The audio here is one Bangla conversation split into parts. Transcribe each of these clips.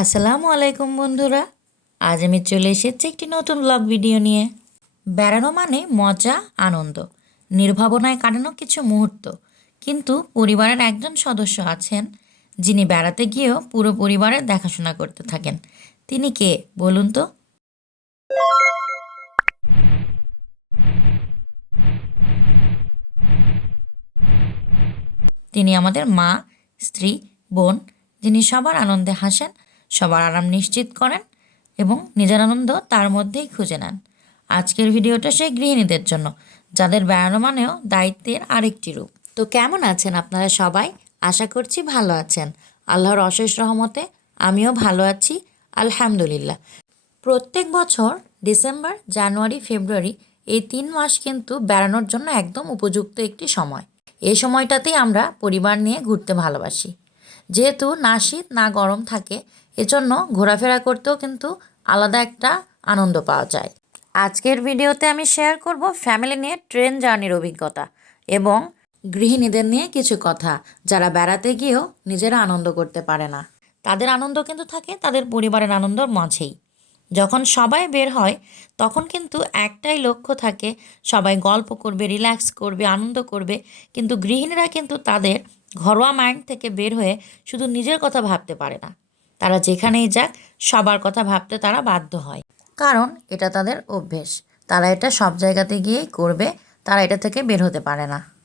আসসালামু আলাইকুম বন্ধুরা। আজ আমি চলে এসেছি একটি নতুন ব্লগ ভিডিও নিয়ে। বেড়ানো মানে মজা, আনন্দ। নির্ভাবনায় কাটানো কিছু মুহূর্ত। কিন্তু পরিবারের একজন সদস্য আছেন, যিনি বেড়াতে গিয়েও পুরো পরিবারের দেখাশোনা করতে থাকেন। তিনি কে, বলুন তো? তিনি আমাদের মা, স্ত্রী, বোন, যিনি সবার আনন্দে হাসেন সবার আরাম নিশ্চিত করেন এবং নিজের আনন্দ তার মধ্যেই খুঁজে নেন। আজকের ভিডিওটা সেই গৃহিণীদের জন্য, যাদের বেড়ানো মানেও দায়িত্বের আরেকটি রূপ। তো কেমন আছেন আপনারা সবাই? আশা করছি ভালো আছেন। আল্লাহর অশেষ রহমতে আমিও ভালো আছি, আলহামদুলিল্লাহ। প্রত্যেক বছর ডিসেম্বর, জানুয়ারি, ফেব্রুয়ারি এই তিন মাস কিন্তু বেড়ানোর জন্য একদম উপযুক্ত একটি সময়। এই সময়টাতেই আমরা পরিবার নিয়ে ঘুরতে ভালোবাসি। যেহেতু না শীত, না গরম থাকে এজন্য ঘোরাফেরা করতেও কিন্তু আলাদা একটা আনন্দ পাওয়া যায়। আজকের ভিডিওতে আমি শেয়ার করব ফ্যামিলি নিয়ে ট্রেন জার্নির অভিজ্ঞতা এবং গৃহিণীদের নিয়ে কিছু কথা যারা বেড়াতে গিয়েও নিজেরা আনন্দ করতে পারে না। তাদের আনন্দ কিন্তু থাকে, তাদের পরিবারের আনন্দর মাঝেই। যখন সবাই বের হয়, তখন কিন্তু একটাই লক্ষ্য থাকে, সবাই গল্প করবে রিল্যাক্স করবে, আনন্দ করবে। কিন্তু গৃহিণীরা কিন্তু তাদের ঘরোয়া মাইন্ড থেকে বের হয়ে শুধু নিজের কথা ভাবতে পারে না। তারা যেখানেই যাক, সবার কথা ভাবতে তারা বাধ্য হয়। কারণ এটা তাদের অভ্যেস। তারা এটা সব জায়গাতে গিয়েই করবে, তারা এটা থেকে বের হতে পারে না।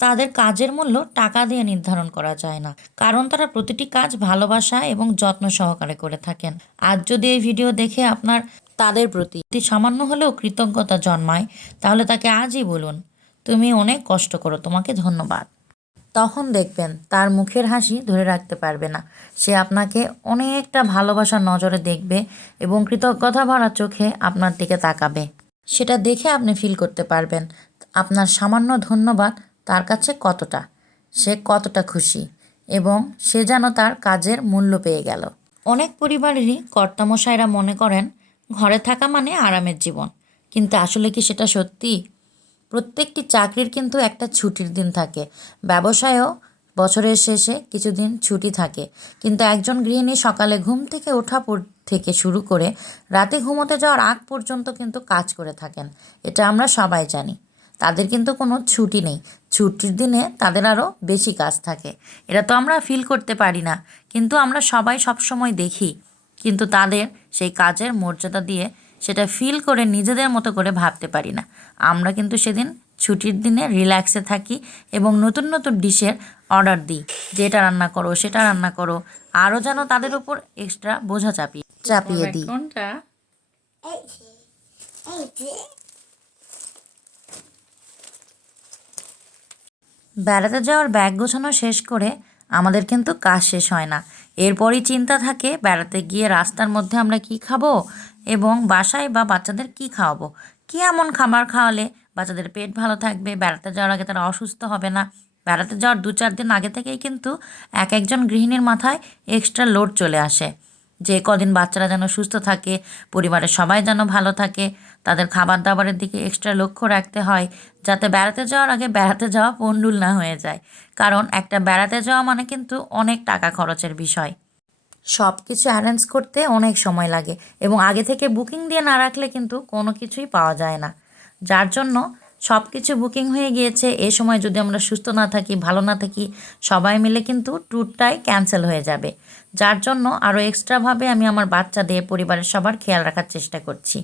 তাদের কাজের মূল্য টাকা দিয়ে নির্ধারণ করা যায় না। কারণ তারা প্রতিটি কাজ ভালোবাসা এবং যত্ন সহকারে করে থাকেন। আজ যদি এই ভিডিও দেখে আপনার তাদের প্রতি সামান্য হলেও কৃতজ্ঞতা জন্মায়, তাহলে তাকে আজই বলুন, তুমি অনেক কষ্ট করো, তোমাকে ধন্যবাদ। তখন দেখবেন তার মুখের হাসি ধরে রাখতে পারবে না। সে আপনাকে অনেকটা ভালোবাসার নজরে দেখবে এবং কৃতজ্ঞতা ভরা চোখে আপনার দিকে তাকাবে। সেটা দেখে আপনি ফিল করতে পারবেন আপনার সামান্য ধন্যবাদ তার কাছে কতটা, সে কতটা খুশি এবং সে যেন তার কাজের মূল্য পেয়ে গেল। অনেক পরিবারেরই কর্তামশাইরা মনে করেন, ঘরে থাকা মানে আরামের জীবন। কিন্তু আসলে কি সেটা সত্যি? প্রত্যেকটি চাকরির কিন্তু একটা ছুটির দিন থাকে। ব্যবসায়ও বছরের শেষে কিছুদিন ছুটি থাকে। কিন্তু একজন গৃহিণী সকালে ঘুম থেকে ওঠা থেকে শুরু করে রাতে ঘুমোতে যাওয়ার আগ পর্যন্ত কিন্তু কাজ করে থাকেন। এটা আমরা সবাই জানি। তাদের কিন্তু কোনো ছুটি নেই। ছুটির দিনে তাদের আরও বেশি কাজ থাকে। এটা তো আমরা ফিল করতে পারি না। কিন্তু আমরা সবাই সবসময় দেখি। কিন্তু তাদের সেই কাজের মর্যাদা দিয়ে সেটা ফিল করে নিজেদের মতো করে ভাবতে পারি না। আমরা কিন্তু সেদিন ছুটির দিনে রিল্যাক্সে থাকি এবং নতুন নতুন ডিশের অর্ডার দিই। যে এটা রান্না করো সেটা রান্না করো। আরও যেন তাদের উপর এক্সট্রা বোঝা চাপিয়ে চাপিয়ে দিই। কোনটা? বেড়াতে যাওয়ার ব্যাগ গোছানো শেষ করে আমাদের কিন্তু কাজ শেষ হয় না। এরপরই চিন্তা থাকে বেড়াতে গিয়ে রাস্তার মধ্যে আমরা কি খাব? এবং বাসায় বা বাচ্চাদের কি খাওয়াবো? কি এমন খাবার খাওয়ালে বাচ্চাদের পেট ভালো থাকবে, বেড়াতে যাওয়ার আগে তারা অসুস্থ হবে না? বেড়াতে যাওয়ার দু চার দিন আগে থেকেই কিন্তু এক একজন গৃহিণীর মাথায় এক্সট্রা লোড চলে আসে। যে কদিন বাচ্চারা যেন সুস্থ থাকে, পরিবারের সবাই যেন ভালো থাকে, তাদের খাবার দাবারের দিকে এক্সট্রা লক্ষ্য রাখতে হয়, যাতে বেড়াতে যাওয়ার আগে বেড়াতে যাওয়া পন্ডুল না হয়ে যায়। কারণ একটা বেড়াতে যাওয়া মানে কিন্তু অনেক টাকা খরচের বিষয়। সব কিছু অ্যারেঞ্জ করতে অনেক সময় লাগে এবং আগে থেকে বুকিং দিয়ে না রাখলে কিন্তু কোনো কিছুই পাওয়া যায় না। যার জন্য সব কিছু বুকিং হয়ে গিয়েছে, এ সময় যদি আমরা সুস্থ না থাকি, ভালো না থাকি, সবাই মিলে কিন্তু ট্যুরটাই ক্যান্সেল হয়ে যাবে। যার জন্য আরও এক্সট্রাভাবে আমি আমার বাচ্চা বাচ্চাদের পরিবারের সবার খেয়াল রাখার চেষ্টা করছি।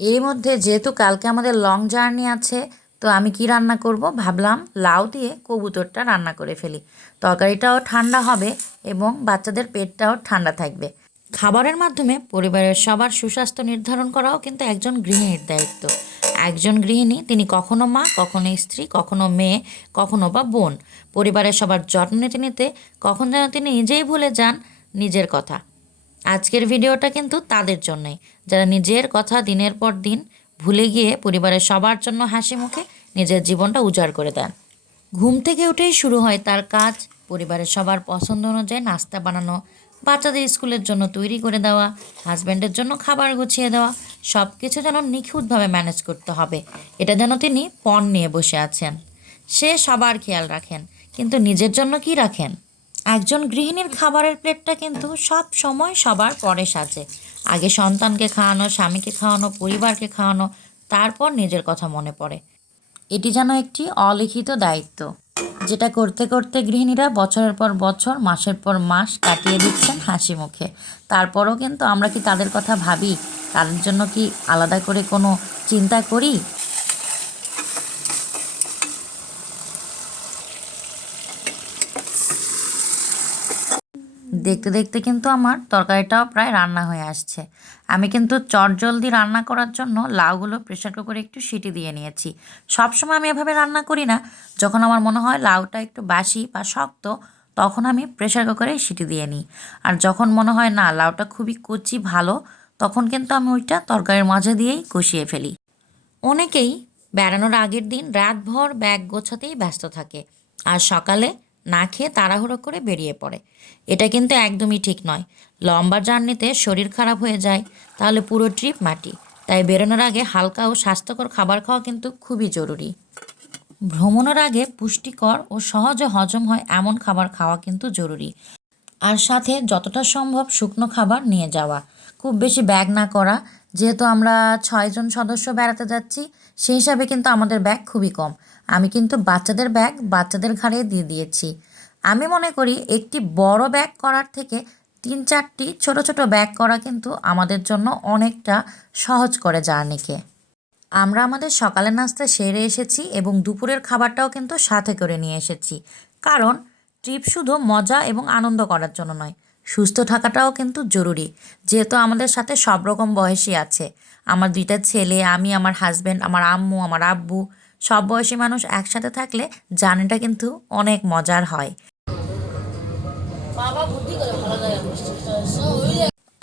এর মধ্যে যেহেতু কালকে আমাদের লং জার্নি আছে তো আমি কি রান্না করব? ভাবলাম লাউ দিয়ে কবুতরটা রান্না করে ফেলি। তরকারিটাও ঠান্ডা হবে এবং বাচ্চাদের পেটটাও ঠান্ডা থাকবে। খাবারের মাধ্যমে পরিবারের সবার সুস্বাস্থ্য নির্ধারণ করাও কিন্তু একজন গৃহিণীর দায়িত্ব। একজন গৃহিণী, তিনি কখনো মা, কখনো স্ত্রী, কখনো মেয়ে, কখনো বা বোন। পরিবারের সবার যত্ন নিতে নিতে কখন যেন তিনি নিজেই ভুলে যান নিজের কথা। আজকের ভিডিওটা কিন্তু তাদের জন্যই। যারা নিজের কথা দিনের পর দিন ভুলে গিয়ে পরিবারের সবার জন্য হাসি মুখে নিজের জীবনটা উজাড় করে দেন। ঘুম থেকে উঠেই শুরু হয় তার কাজ, পরিবারের সবার পছন্দ অনুযায়ী নাস্তা বানানো, বাচ্চাদের স্কুলের জন্য তৈরি করে দেওয়া হাজব্যান্ডের জন্য খাবার গুছিয়ে দেওয়া সব কিছু যেন নিখুঁতভাবে ম্যানেজ করতে হবে, এটা যেন তিনি পণ নিয়ে বসে আছেন। সে সবার খেয়াল রাখেন, কিন্তু নিজের জন্য কি রাখেন? একজন গৃহিণীর খাবারের প্লেটটা কিন্তু সব সময় সবার পরে সাজে। আগে সন্তানকে খাওয়ানো, স্বামীকে খাওয়ানো, পরিবারকে খাওয়ানো, তারপর নিজের কথা মনে পড়ে। এটি যেন একটি অলিখিত দায়িত্ব, যেটা করতে করতে গৃহিণীরা বছরের পর বছর, মাসের পর মাস কাটিয়ে দিচ্ছেন হাসি মুখে। তারপরও কিন্তু আমরা কি তাদের কথা ভাবি? তাদের জন্য কি আলাদা করে কোনো চিন্তা করি? দেখতে দেখতে কিন্তু আমার তরকারিটাও প্রায় রান্না হয়ে আসছে। আমি কিন্তু চটজলদি রান্না করার জন্য লাউগুলো প্রেশার কুকারে একটু সিটি দিয়ে নিয়েছি। সবসময় আমি এভাবে রান্না করি না। যখন আমার মনে হয় লাউটা একটু বাসি বা শক্ত, তখন আমি প্রেশার কুকারে সিটি দিয়ে নিই। আর যখন মনে হয় না, লাউটা খুবই কচি ভালো, তখন কিন্তু আমি ওইটা তরকারির মাঝে দিয়েই কষিয়ে ফেলি। অনেকেই বেড়ানোর আগের দিন রাতভর ব্যাগ গোছাতেই ব্যস্ত থাকে। আর সকালে না খেয়ে তাড়াহুড়ো করে বেরিয়ে পড়ে। এটা কিন্তু একদমই ঠিক নয়। লম্বা জার্নিতে শরীর খারাপ হয়ে যায়, তাহলে পুরো ট্রিপ মাটি। তাই বেরোনোর আগে হালকা ও স্বাস্থ্যকর খাবার খাওয়া কিন্তু খুবই জরুরি। ভ্রমণের আগে পুষ্টিকর ও সহজে হজম হয় এমন খাবার খাওয়া কিন্তু জরুরি। আর সাথে যতটা সম্ভব শুকনো খাবার নিয়ে যাওয়া। খুব বেশি ব্যাগ না করা, যেহেতু আমরা ছয়জন সদস্য বেড়াতে যাচ্ছি সেই হিসাবে কিন্তু আমাদের ব্যাগ খুবই কম। আমি কিন্তু বাচ্চাদের ব্যাগ বাচ্চাদের ঘাড়ে দিয়ে দিয়েছি। আমি মনে করি একটি বড় ব্যাগ করার থেকে তিন চারটি ছোট ছোট ব্যাগ করা কিন্তু আমাদের জন্য অনেকটা সহজ করে জার্নিকে। আমরা আমাদের সকালের নাস্তা সেরে এসেছি এবং দুপুরের খাবারটাও কিন্তু সাথে করে নিয়ে এসেছি। কারণ ট্রিপ শুধু মজা এবং আনন্দ করার জন্য নয় সুস্থ থাকাটাও কিন্তু জরুরি। যেহেতু আমাদের সাথে সব রকম বয়সী আছে। আমার দুইটা ছেলে আমি আমার হাজব্যান্ড আমার আম্মু আমার আব্বু সব বয়সী মানুষ একসাথে থাকলে জার্নিটা কিন্তু অনেক মজার হয়।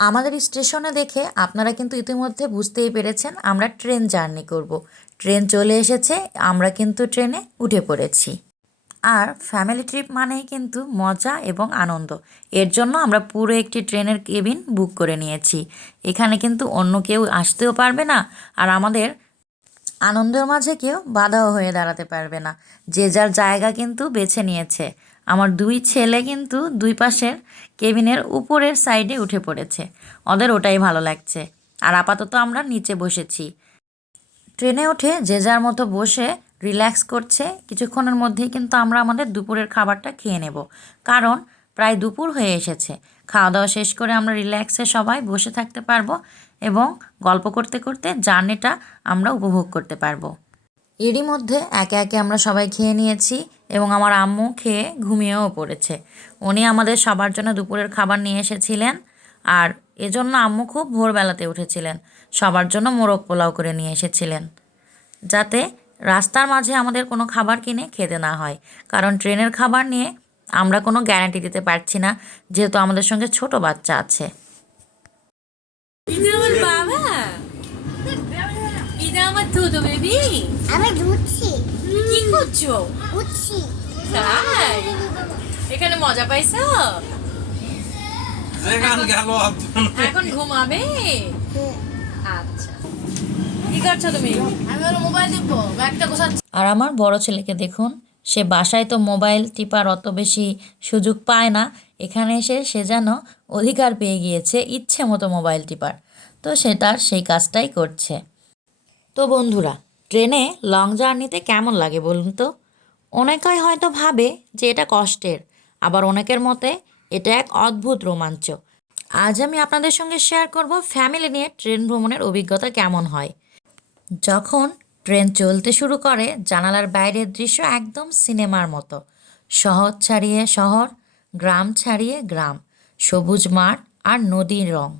আমাদের স্টেশনে দেখে আপনারা কিন্তু ইতিমধ্যে বুঝতেই পেরেছেন আমরা ট্রেন জার্নি করব। ট্রেন চলে এসেছে আমরা কিন্তু ট্রেনে উঠে পড়েছি। আর ফ্যামিলি ট্রিপ মানেই কিন্তু মজা এবং আনন্দ। এর জন্য আমরা পুরো একটি ট্রেনের কেবিন বুক করে নিয়েছি। এখানে কিন্তু অন্য কেউ আসতেও পারবে না আর আমাদের আনন্দের মাঝে কেউ বাধাও হয়ে দাঁড়াতে পারবে না। যে যার জায়গা কিন্তু বেছে নিয়েছে। আমার দুই ছেলে কিন্তু দুই পাশের কেবিনের উপরের সাইডে উঠে পড়েছে। ওদের ওটাই ভালো লাগছে। আর আপাতত আমরা নিচে বসেছি। ট্রেনে উঠে যে যার মতো বসে রিল্যাক্স করছে। কিছুক্ষণের মধ্যেই কিন্তু আমরা আমাদের দুপুরের খাবারটা খেয়ে নেব। কারণ প্রায় দুপুর হয়ে এসেছে। খাওয়া দাওয়া শেষ করে আমরা রিল্যাক্সে সবাই বসে থাকতে পারব এবং গল্প করতে করতে জার্নিটা আমরা উপভোগ করতে পারব। এরই মধ্যে একে একে আমরা সবাই খেয়ে নিয়েছি এবং আমার আম্মু খেয়ে ঘুমিয়েও পড়েছে। উনি আমাদের সবার জন্য দুপুরের খাবার নিয়ে এসেছিলেন আর এজন্য আম্মু খুব ভোরবেলাতে উঠেছিলেন। সবার জন্য মোরগ পোলাও করে নিয়ে এসেছিলেন। যাতে রাস্তার মাঝে আমাদের কোনো খাবার কিনে খেতে না হয়। কারণ ট্রেনের খাবার নিয়ে আমরা কোনো গ্যারান্টি দিতে পারছি না যেহেতু আমাদের সঙ্গে ছোট বাচ্চা আছে। এখানে মজা পাইছো? এখন ঘুমাবে? আচ্ছা। কি করছ তুমি? আমি হলো মোবাইল টিপবো ব্যাগটা গোছাচ্ছি। আর আমার বড় ছেলেকে দেখুন সে বাসায় তো মোবাইল টিপার অত বেশি সুযোগ পায় না এখানে এসে সে যেন অধিকার পেয়ে গিয়েছে ইচ্ছে মতো মোবাইল টিপার। তো সে তার সেই কাজটাই করছে। তো বন্ধুরা ট্রেনে লং জার্নিতে কেমন লাগে বলুন তো? অনেকেই হয়তো ভাবে যে এটা কষ্টের আবার অনেকের মতে এটা এক অদ্ভুত রোমাঞ্চ। আজ আমি আপনাদের সঙ্গে শেয়ার করব ফ্যামিলি নিয়ে ট্রেন ভ্রমণের অভিজ্ঞতা কেমন হয়। যখন ট্রেন চলতে শুরু করে, জানালার বাইরের দৃশ্য একদম সিনেমার মতো। শহর ছাড়িয়ে শহর, গ্রাম ছাড়িয়ে গ্রাম, সবুজ মাঠ আর নদীর রং।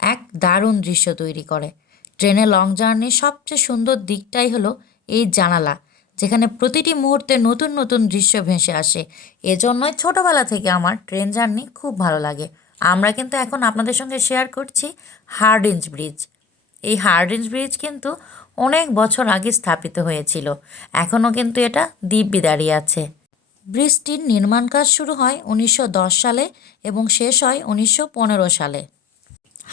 এক দারুণ দৃশ্য তৈরি করে। ট্রেনে লং জার্নির সবচেয়ে সুন্দর দিকটাই হলো এই জানালা, যেখানে প্রতিটি মুহূর্তে নতুন নতুন দৃশ্য ভেসে আসে। এজন্যই ছোটোবেলা থেকে আমার ট্রেন জার্নি খুব ভালো লাগে। আমরা কিন্তু এখন আপনাদের সঙ্গে শেয়ার করছি হার্ডিঞ্জ ব্রিজ এই হার্ডিঞ্জ ব্রিজ কিন্তু অনেক বছর আগে স্থাপিত হয়েছিল। এখনও কিন্তু এটা দিব্যি দাঁড়িয়ে আছে। ব্রিজটির নির্মাণ কাজ শুরু হয় উনিশশো দশ সালে এবং শেষ হয় উনিশশো পনেরো সালে।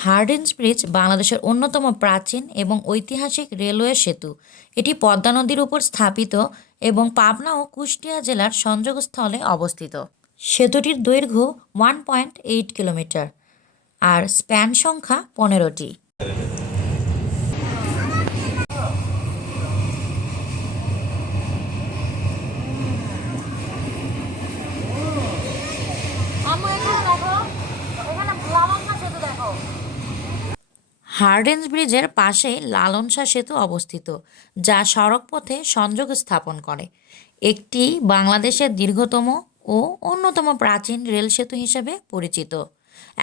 হার্ডিঞ্জ ব্রিজ বাংলাদেশের অন্যতম প্রাচীন এবং ঐতিহাসিক রেলওয়ে সেতু। এটি পদ্মা নদীর উপর স্থাপিত এবং পাবনা ও কুষ্টিয়া জেলার সংযোগস্থলে অবস্থিত। সেতুটির দৈর্ঘ্য ওয়ান পয়েন্ট এইট কিলোমিটার আর স্প্যান সংখ্যা পনেরোটি। হার্ডেন্স ব্রিজের পাশেই লালনসা সেতু অবস্থিত, যা সড়কপথে সংযোগ স্থাপন করে। একটি বাংলাদেশের দীর্ঘতম ও অন্যতম প্রাচীন রেল সেতু হিসেবে পরিচিত।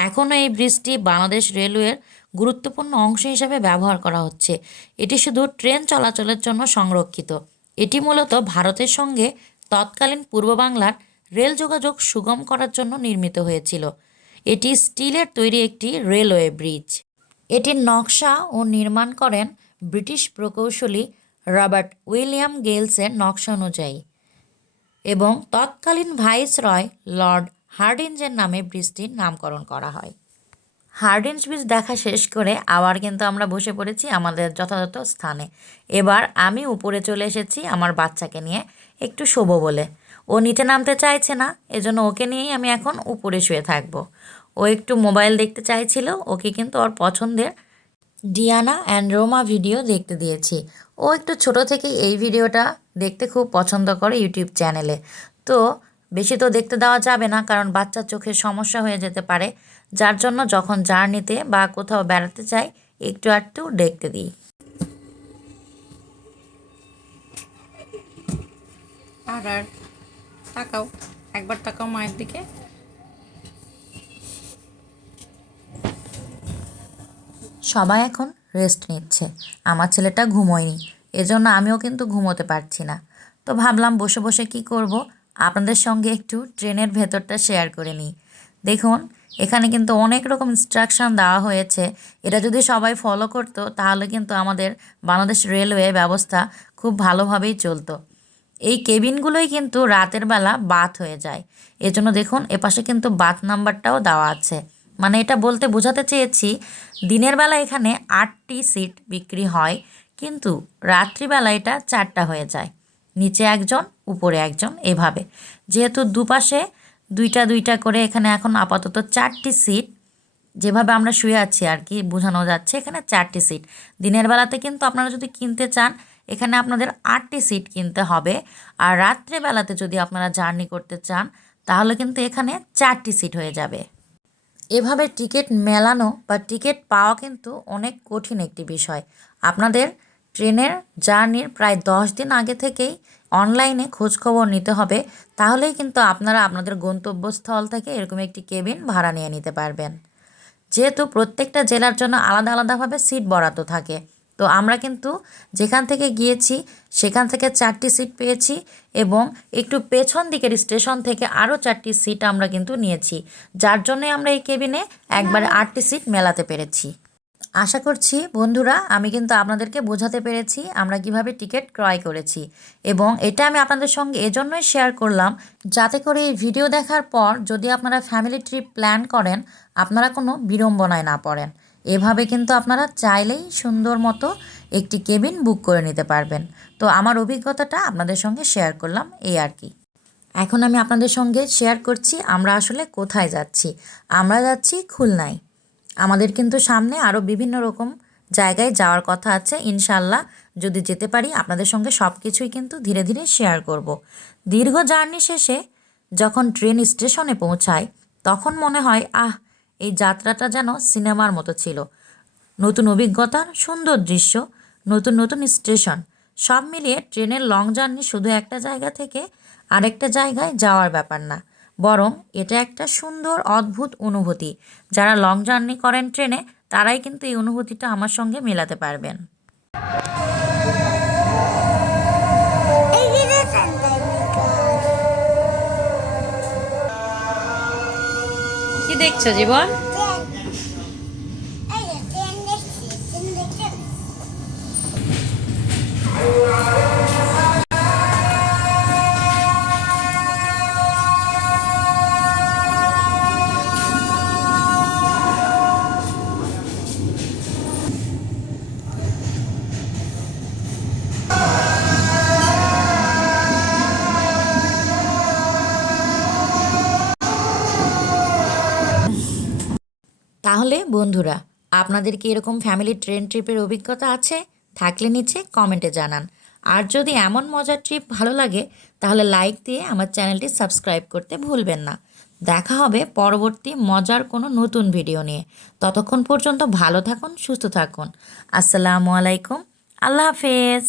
এখনও এই ব্রিজটি বাংলাদেশ রেলওয়ের গুরুত্বপূর্ণ অংশ হিসেবে ব্যবহার করা হচ্ছে। এটি শুধু ট্রেন চলাচলের জন্য সংরক্ষিত। এটি মূলত ভারতের সঙ্গে তৎকালীন পূর্ব বাংলার রেল যোগাযোগ সুগম করার জন্য নির্মিত হয়েছিল। এটি স্টিলের তৈরি একটি রেলওয়ে ব্রিজ। এটির নকশা ও নির্মাণ করেন ব্রিটিশ প্রকৌশলী রবার্ট উইলিয়াম গেলসের নকশা অনুযায়ী এবং তৎকালীন ভাইসরয় লর্ড হার্ডিঞ্জের নামে ব্রিজটির নামকরণ করা হয়। হার্ডিঞ্জ ব্রিজ দেখা শেষ করে আবার কিন্তু আমরা বসে পড়েছি আমাদের যথাযথ স্থানে। এবার আমি উপরে চলে এসেছি আমার বাচ্চাকে নিয়ে একটু শোবো বলে। ও নিচে নামতে চাইছে না, এজন্য ওকে নিয়েই আমি এখন উপরে শুয়ে থাকব। ও একটু মোবাইল দেখতে চাইছিল, ওকে কিন্তু ওর পছন্দের ডিয়ানা অ্যান্ড রোমা ভিডিও দেখতে দিয়েছি। ও একটু ছোট থেকে এই ভিডিওটা দেখতে খুব পছন্দ করে ইউটিউব চ্যানেলে। তো বেশি তো দেখতে দেওয়া যাবে না, কারণ বাচ্চার চোখের সমস্যা হয়ে যেতে পারে, যার জন্য যখন জার্নিতে বা কোথাও বেড়াতে চাই একটু একটু দেখতে দিই। আর আর, তাকাও, একবার তাকাও মায়ের দিকে। সবাই এখন রেস্ট নিচ্ছে। আমার ছেলেটা ঘুমোয়নি, এজন্য আমিও কিন্তু ঘুমোতে পারছি না। তো ভাবলাম বসে বসে কি করব? আপনাদের সঙ্গে একটু ট্রেনের ভেতরটা শেয়ার করে নিই। দেখুন, এখানে কিন্তু অনেক রকম ইনস্ট্রাকশন দেওয়া হয়েছে। এটা যদি সবাই ফলো করতো, তাহলে কিন্তু আমাদের বাংলাদেশ রেলওয়ে ব্যবস্থা খুব ভালোভাবেই চলতো। এই কেবিনগুলোই কিন্তু রাতের বেলা বাত হয়ে যায়। এজন্য দেখুন, এপাশে কিন্তু বাত নাম্বারটাও দেওয়া আছে। মানে এটা বলতে বোঝাতে চেয়েছি, দিনের বেলা এখানে আটটি সিট বিক্রি হয়, কিন্তু রাত্রিবেলা এটা চারটা হয়ে যায়। নিচে একজন, উপরে একজন, এভাবে। যেহেতু দুপাশে দুইটা দুইটা করে এখানে এখন আপাতত চারটি সিট, যেভাবে আমরা শুয়ে আছি আর কি, বোঝানো যাচ্ছে এখানে চারটি সিট। দিনের বেলাতে কিন্তু আপনারা যদি কিনতে চান, এখানে আপনাদের আটটি সিট কিনতে হবে। আর রাত্রেবেলাতে যদি আপনারা জার্নি করতে চান, তাহলে কিন্তু এখানে চারটি সিট হয়ে যাবে। এভাবে টিকিট মেলানো বা টিকিট পাওয়া কিন্তু অনেক কঠিন একটি বিষয়। আপনাদের ট্রেনের জার্নির প্রায় দশ দিন আগে থেকেই অনলাইনে খোঁজখবর নিতে হবে, তাহলেই কিন্তু আপনারা আপনাদের গন্তব্যস্থল থেকে এরকম একটি কেবিন ভাড়া নিয়ে নিতে পারবেন। যেহেতু প্রত্যেকটা জেলার জন্য আলাদা আলাদাভাবে সিট বরাদ্দ থাকে তো আমরা কিন্তু যেখান থেকে গিয়েছি সেখান থেকে চারটি সিট পেয়েছি এবং একটু পেছন দিকের স্টেশন থেকে আরও চারটি সিট আমরা কিন্তু নিয়েছি। যার জন্যে আমরা এই কেবিনে একবারে আটটি সিট মেলাতে পেরেছি। আশা করছি বন্ধুরা আমি কিন্তু আপনাদেরকে বোঝাতে পেরেছি আমরা কীভাবে টিকিট ক্রয় করেছি এবং এটা আমি আপনাদের সঙ্গে এজন্যই শেয়ার করলাম যাতে করে এই ভিডিও দেখার পর যদি আপনারা ফ্যামিলি ট্রিপ প্ল্যান করেন আপনারা কোনো বিড়ম্বনায় না পড়েন। এভাবে কিন্তু আপনারা চাইলেই সুন্দর মতো একটি কেবিন বুক করে নিতে পারবেন। তো আমার অভিজ্ঞতাটা আপনাদের সঙ্গে শেয়ার করলাম, এই আর কি। এখন আমি আপনাদের সঙ্গে শেয়ার করছি, আমরা আসলে কোথায় যাচ্ছি? আমরা যাচ্ছি খুলনায়। আমাদের কিন্তু সামনে আরও বিভিন্ন রকম জায়গায় যাওয়ার কথা আছে ইনশাল্লাহ যদি যেতে পারি, আপনাদের সঙ্গে সব কিছুই কিন্তু ধীরে ধীরে শেয়ার করব। দীর্ঘ জার্নি শেষে যখন ট্রেন স্টেশনে পৌঁছায়, তখন মনে হয়, আহ এই যাত্রাটা যেন সিনেমার মতো ছিল। নতুন অভিজ্ঞতার সুন্দর দৃশ্য, নতুন নতুন স্টেশন, সব মিলিয়ে ট্রেনের লং জার্নি শুধু একটা জায়গা থেকে আরেকটা জায়গায় যাওয়ার ব্যাপার না, বরং এটা একটা সুন্দর, অদ্ভুত অনুভূতি। যারা লং জার্নি করেন ট্রেনে, তারাই কিন্তু এই অনুভূতিটা আমার সঙ্গে মেলাতে পারবেন। কি দেখছ জীবন? তাহলে বন্ধুরা, আপনাদের কি এরকম ফ্যামিলি ট্রেন ট্রিপের অভিজ্ঞতা আছে? থাকলে নিচে কমেন্টে জানান। আর যদি এমন মজার ট্রিপ ভালো লাগে, তাহলে লাইক দিয়ে আমার চ্যানেলটি সাবস্ক্রাইব করতে ভুলবেন না। দেখা হবে পরবর্তী মজার কোনো নতুন ভিডিও নিয়ে। ততক্ষণ পর্যন্ত ভালো থাকুন, সুস্থ থাকুন। আসসালামু আলাইকুম। আল্লাহ হাফেজ।